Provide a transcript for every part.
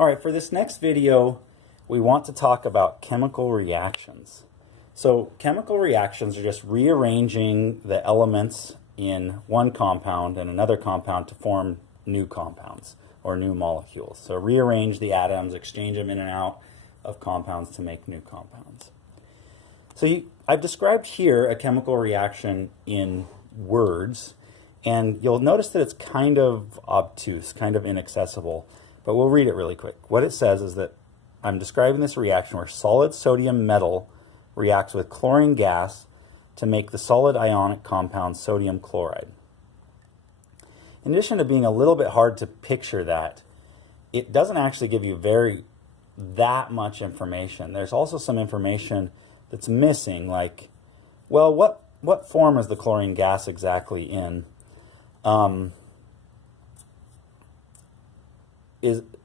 All right, for this next video, we want to talk about chemical reactions. So chemical reactions are just rearranging the elements in one compound and another compound to form new compounds or new molecules. So rearrange the atoms, exchange them in and out of compounds to make new compounds. So I've described here a chemical reaction in words, and you'll notice that it's kind of obtuse, kind of inaccessible, but we'll read it really quick. What it says is that I'm describing this reaction where solid sodium metal reacts with chlorine gas to make the solid ionic compound sodium chloride. In addition to being a little bit hard to picture that, it doesn't actually give you that much information. There's also some information that's missing, like, well, what form is the chlorine gas exactly in?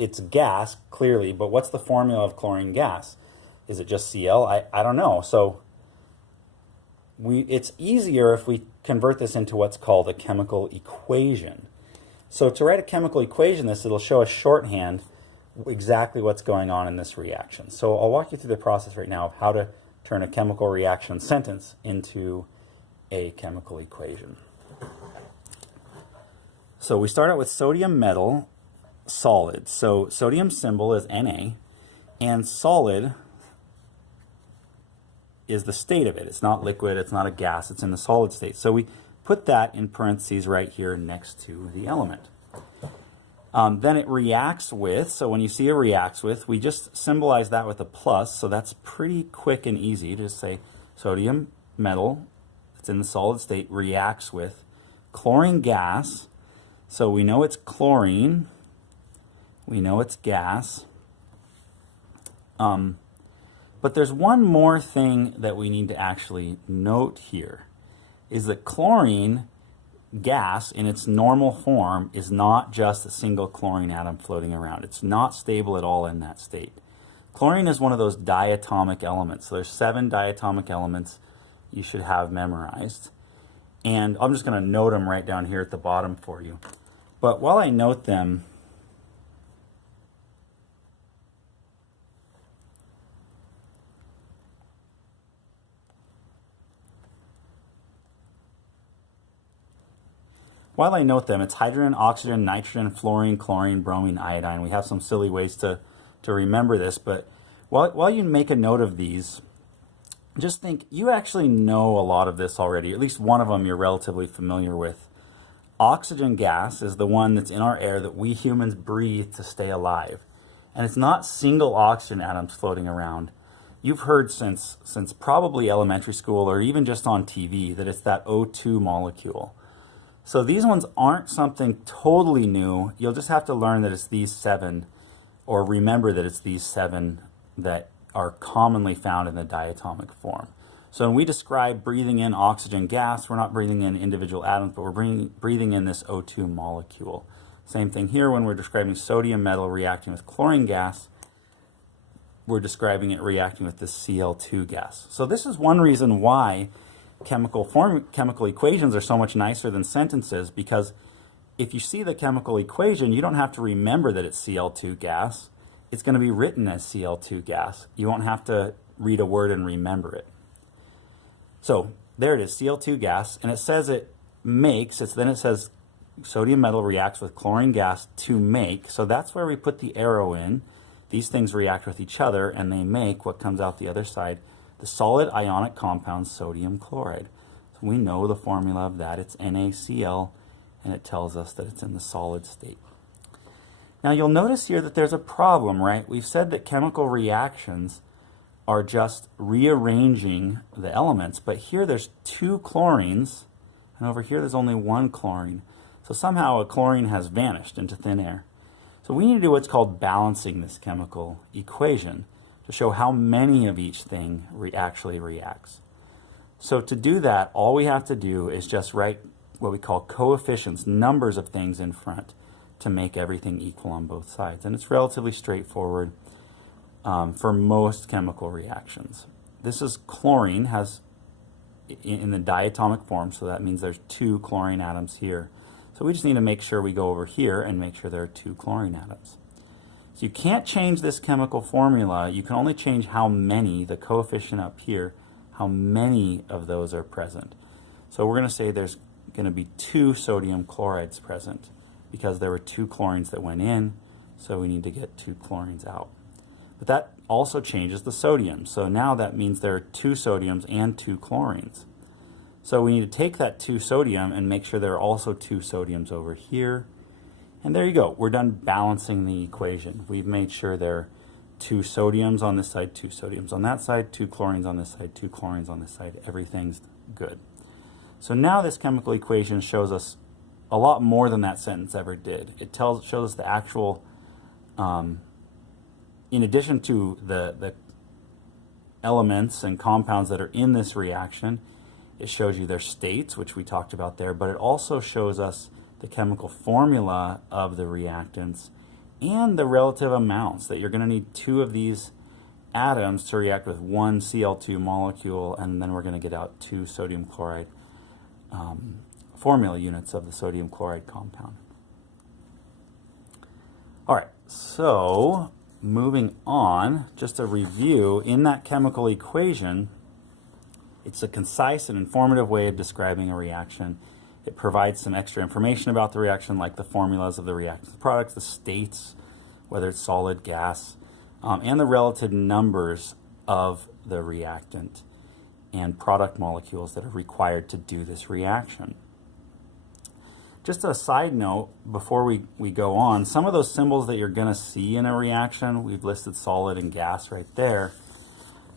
It's gas, clearly, but what's the formula of chlorine gas? Is it just Cl? I don't know. So it's easier if we convert this into what's called a chemical equation. So to write a chemical equation, it'll show us shorthand exactly what's going on in this reaction. So I'll walk you through the process right now of how to turn a chemical reaction sentence into a chemical equation. So we start out with sodium metal solid. So sodium symbol is Na, and solid is the state of it. It's not liquid, it's not a gas, it's in the solid state. So we put that in parentheses right here next to the element. Then it reacts with, so when you see a reacts with, we just symbolize that with a plus, so that's pretty quick and easy. Just say sodium metal, it's in the solid state, reacts with chlorine gas. So we know it's chlorine, we know it's gas. But there's one more thing that we need to actually note here, is that chlorine gas in its normal form is not just a single chlorine atom floating around. It's not stable at all in that state. Chlorine is one of those diatomic elements. So there's 7 diatomic elements you should have memorized. And I'm just going to note them right down here at the bottom for you. But while I note them, it's hydrogen, oxygen, nitrogen, fluorine, chlorine, bromine, iodine. We have some silly ways to remember this, but while you make a note of these, just think you actually know a lot of this already. At least one of them you're relatively familiar with. Oxygen gas is the one that's in our air that we humans breathe to stay alive. And it's not single oxygen atoms floating around. You've heard since probably elementary school or even just on TV that it's that O2 molecule. So these ones aren't something totally new. You'll just have to learn that it's these 7, or remember that it's these 7 that are commonly found in the diatomic form. So when we describe breathing in oxygen gas, we're not breathing in individual atoms, but we're breathing in this O2 molecule. Same thing here when we're describing sodium metal reacting with chlorine gas, we're describing it reacting with this Cl2 gas. So this is one reason why chemical equations are so much nicer than sentences, because if you see the chemical equation, you don't have to remember that it's Cl2 gas. It's going to be written as Cl2 gas. You won't have to read a word and remember it. So there it is, Cl2 gas, and it says it makes, then it says sodium metal reacts with chlorine gas to make, so that's where we put the arrow in. These things react with each other and they make what comes out the other side, the solid ionic compound sodium chloride. So we know the formula of that. It's NaCl, and it tells us that it's in the solid state. Now you'll notice here that there's a problem, right? We've said that chemical reactions are just rearranging the elements, but here there's 2 chlorines, and over here there's only 1 chlorine. So somehow a chlorine has vanished into thin air. So we need to do what's called balancing this chemical equation to show how many of each thing actually reacts. So to do that, all we have to do is just write what we call coefficients, numbers of things in front, to make everything equal on both sides. And it's relatively straightforward for most chemical reactions. This is chlorine, has in the diatomic form, so that means there's 2 chlorine atoms here. So we just need to make sure we go over here and make sure there are 2 chlorine atoms. So you can't change this chemical formula. You can only change how many, the coefficient up here, how many of those are present. So we're going to say there's going to be 2 sodium chlorides present because there were 2 chlorines that went in, so we need to get 2 chlorines out. But that also changes the sodium. So now that means there are 2 sodiums and 2 chlorines. So we need to take that 2 sodium and make sure there are also 2 sodiums over here. And there you go. We're done balancing the equation. We've made sure there are 2 sodiums on this side, 2 sodiums on that side, 2 chlorines on this side, 2 chlorines on this side. Everything's good. So now this chemical equation shows us a lot more than that sentence ever did. It shows us the actual, in addition to the elements and compounds that are in this reaction, it shows you their states, which we talked about there, but it also shows us the chemical formula of the reactants and the relative amounts, that you're going to need 2 of these atoms to react with 1 Cl2 molecule, and then we're going to get out 2 sodium chloride formula units of the sodium chloride compound. All right, so moving on, just a review, in that chemical equation, it's a concise and informative way of describing a reaction. It provides some extra information about the reaction, like the formulas of the reactant products, the states, whether it's solid, gas, and the relative numbers of the reactant and product molecules that are required to do this reaction. Just a side note before we go on, some of those symbols that you're going to see in a reaction, we've listed solid and gas right there,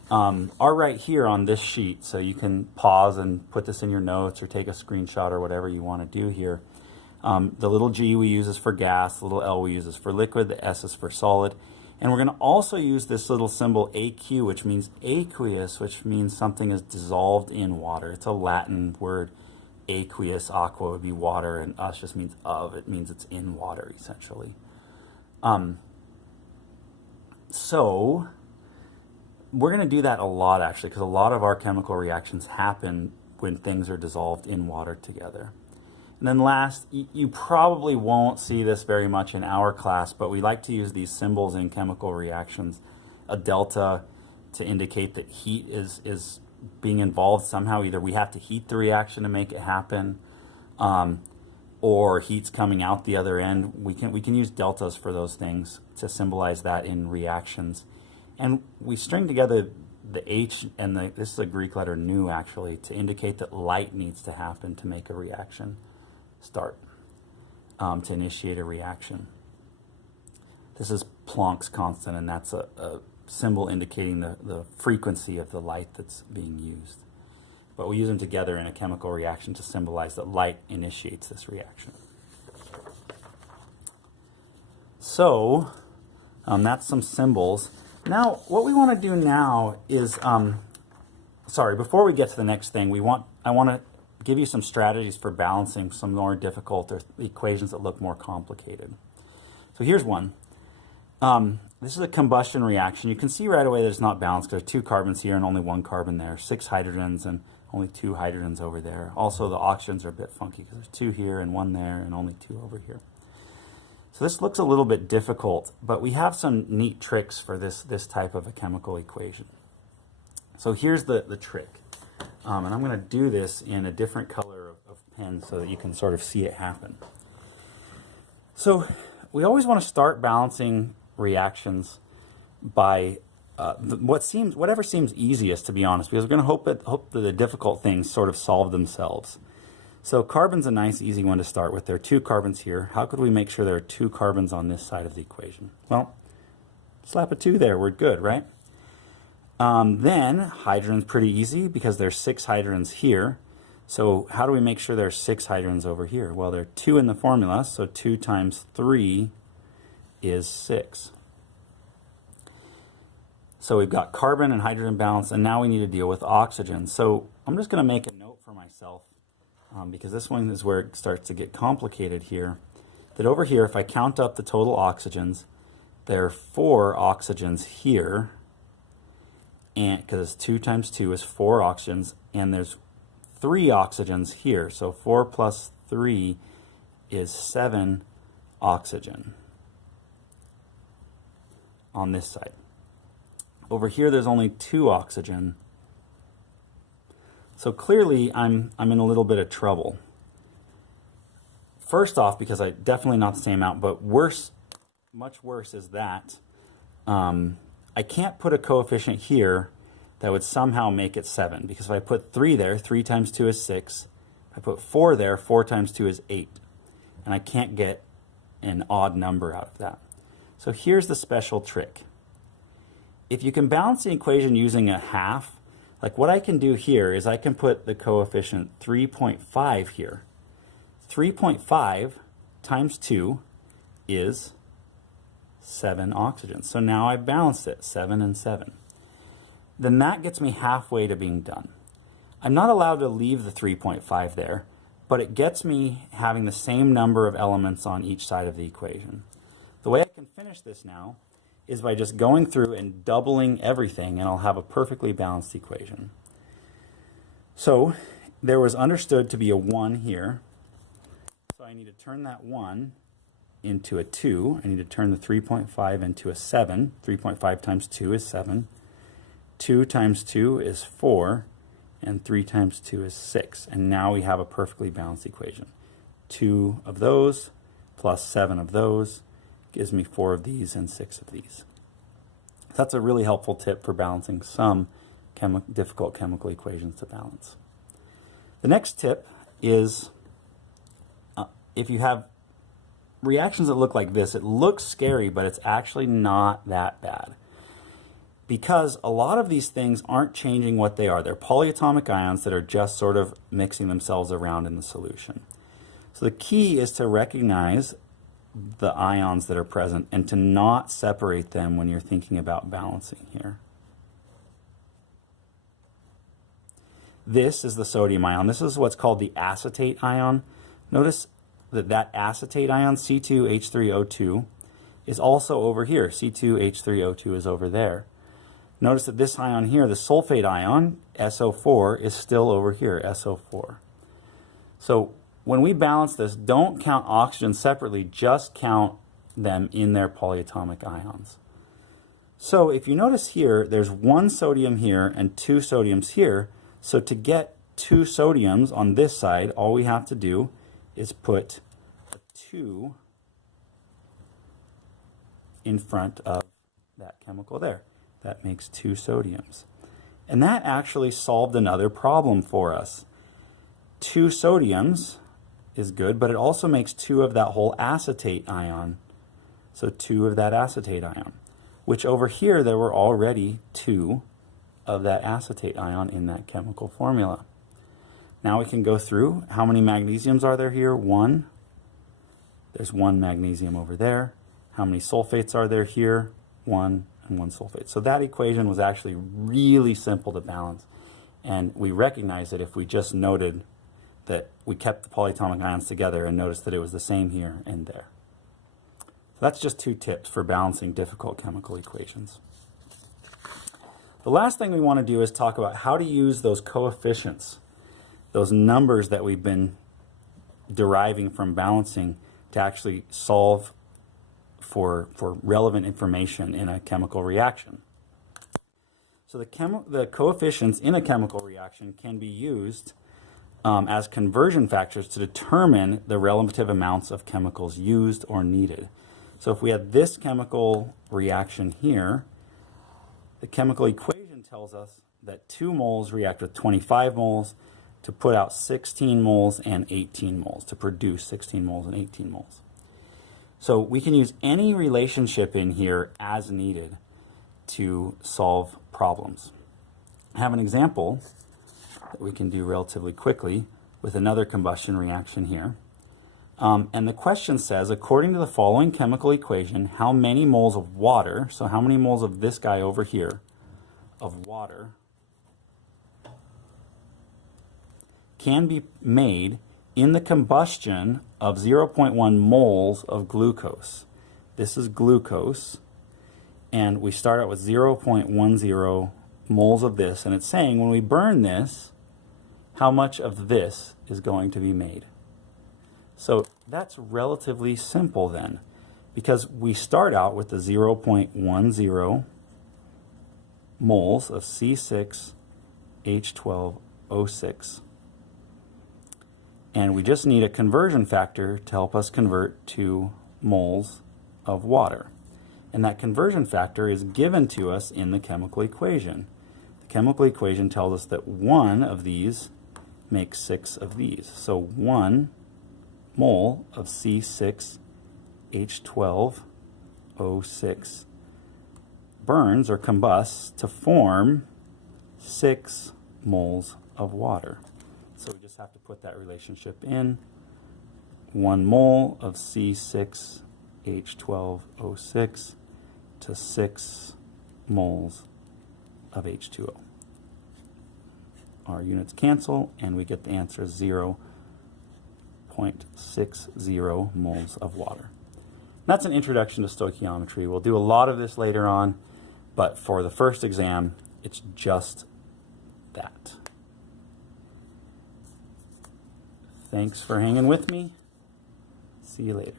are right here on this sheet. So you can pause and put this in your notes or take a screenshot or whatever you want to do here. The little g we use is for gas, the little L we use is for liquid, the S is for solid. And we're going to also use this little symbol AQ, which means aqueous, which means something is dissolved in water. It's a Latin word. Aqueous, aqua would be water, and us just means of. It means it's in water, essentially. So we're going to do that a lot, actually, because a lot of our chemical reactions happen when things are dissolved in water together. And then last, you probably won't see this very much in our class, but we like to use these symbols in chemical reactions. A delta to indicate that heat is being involved somehow. Either we have to heat the reaction to make it happen, or heat's coming out the other end. We can use deltas for those things to symbolize that in reactions. And we string together the H and this is a Greek letter nu, actually, to indicate that light needs to happen to make a reaction start, to initiate a reaction. This is Planck's constant, and that's a symbol indicating the frequency of the light that's being used. But we use them together in a chemical reaction to symbolize that light initiates this reaction. So that's some symbols. Now, what we want to do now is, before we get to the next thing, I want to give you some strategies for balancing some more difficult or equations that look more complicated. So here's one. This is a combustion reaction. You can see right away that it's not balanced because there are 2 carbons here and only 1 carbon there, 6 hydrogens and only 2 hydrogens over there. Also, the oxygens are a bit funky because there's 2 here and 1 there and only 2 over here. So this looks a little bit difficult, but we have some neat tricks for this type of a chemical equation. So here's the trick. And I'm going to do this in a different color of pen so that you can sort of see it happen. So we always want to start balancing reactions by whatever seems easiest, to be honest, because we're going to hope that the difficult things sort of solve themselves. So carbon's a nice, easy one to start with. There are 2 carbons here. How could we make sure there are 2 carbons on this side of the equation? Well, slap a 2 there. We're good, right? Then hydrogen's pretty easy because there's 6 hydrogens here. So how do we make sure there are 6 hydrogens over here? Well, there are 2 in the formula, so 2 times 3 is 6. So we've got carbon and hydrogen balance, and now we need to deal with oxygen. So I'm just going to make a note for myself, because this one is where it starts to get complicated here, that over here, if I count up the total oxygens, there are 4 oxygens here, and because 2 times 2 is 4 oxygens, and there's 3 oxygens here. So 4 plus 3 is 7 oxygen. on this side. Over here, there's only 2 oxygen. So clearly, I'm in a little bit of trouble. First off, because I definitely not the same amount, but worse, much worse is that I can't put a coefficient here that would somehow make it 7, because if I put 3 there, 3 times 2 is 6. If I put 4 there, 4 times 2 is 8. And I can't get an odd number out of that. So here's the special trick. If you can balance the equation using a half, like what I can do here is I can put the coefficient 3.5 here. 3.5 times 2 is 7 oxygens. So now I've balanced it, 7 and 7. Then that gets me halfway to being done. I'm not allowed to leave the 3.5 there, but it gets me having the same number of elements on each side of the equation. The way I can finish this now is by just going through and doubling everything, and I'll have a perfectly balanced equation. So there was understood to be a 1 here, so I need to turn that 1 into a 2. I need to turn the 3.5 into a 7. 3.5 times 2 is 7. 2 times 2 is 4. And 3 times 2 is 6. And now we have a perfectly balanced equation. 2 of those plus 7 of those gives me 4 of these and 6 of these. That's a really helpful tip for balancing some difficult chemical equations to balance. The next tip is if you have reactions that look like this, it looks scary, but it's actually not that bad. Because a lot of these things aren't changing what they are. They're polyatomic ions that are just sort of mixing themselves around in the solution. So the key is to recognize the ions that are present and to not separate them when you're thinking about balancing here. This is the sodium ion. This is what's called the acetate ion. Notice that that acetate ion, C2H3O2, is also over here. C2H3O2 is over there. Notice that this ion here, the sulfate ion, SO4, is still over here, SO4. So when we balance this, don't count oxygen separately, just count them in their polyatomic ions. So if you notice here, there's 1 sodium here and 2 sodiums here. So to get 2 sodiums on this side, all we have to do is put a 2 in front of that chemical there. That makes 2 sodiums. And that actually solved another problem for us. 2 sodiums is good, but it also makes 2 of that whole acetate ion. So 2 of that acetate ion, which over here there were already 2 of that acetate ion in that chemical formula. Now we can go through. How many magnesiums are there here? 1. There's 1 magnesium over there. How many sulfates are there here? 1. And 1 sulfate. So that equation was actually really simple to balance. And we recognized that if we just noted that we kept the polyatomic ions together and noticed that it was the same here and there. So that's just 2 tips for balancing difficult chemical equations. The last thing we want to do is talk about how to use those coefficients, those numbers that we've been deriving from balancing to actually solve for relevant information in a chemical reaction. So the coefficients in a chemical reaction can be used as conversion factors to determine the relative amounts of chemicals used or needed. So if we had this chemical reaction here, the chemical equation tells us that 2 moles react with 25 moles to put out 16 moles and 18 moles, to produce 16 moles and 18 moles. So we can use any relationship in here as needed to solve problems. I have an example that we can do relatively quickly with another combustion reaction here. And the question says, according to the following chemical equation, how many moles of water, so how many moles of this guy over here, of water, can be made in the combustion of 0.1 moles of glucose. This is glucose, and we start out with 0.10 moles of this, and it's saying when we burn this, how much of this is going to be made. So that's relatively simple then. because we start out with the 0.10 moles of C6H12O6. And we just need a conversion factor to help us convert to moles of water. And that conversion factor is given to us in the chemical equation. The chemical equation tells us that one of these makes 6 of these. So 1 mole of C6H12O6 burns or combusts to form 6 moles of water. So we just have to put that relationship in. 1 mole of C6H12O6 to 6 moles of H2O. Our units cancel and we get the answer 0.60 moles of water. That's an introduction to stoichiometry. We'll do a lot of this later on, but for the first exam, it's just that. Thanks for hanging with me. See you later.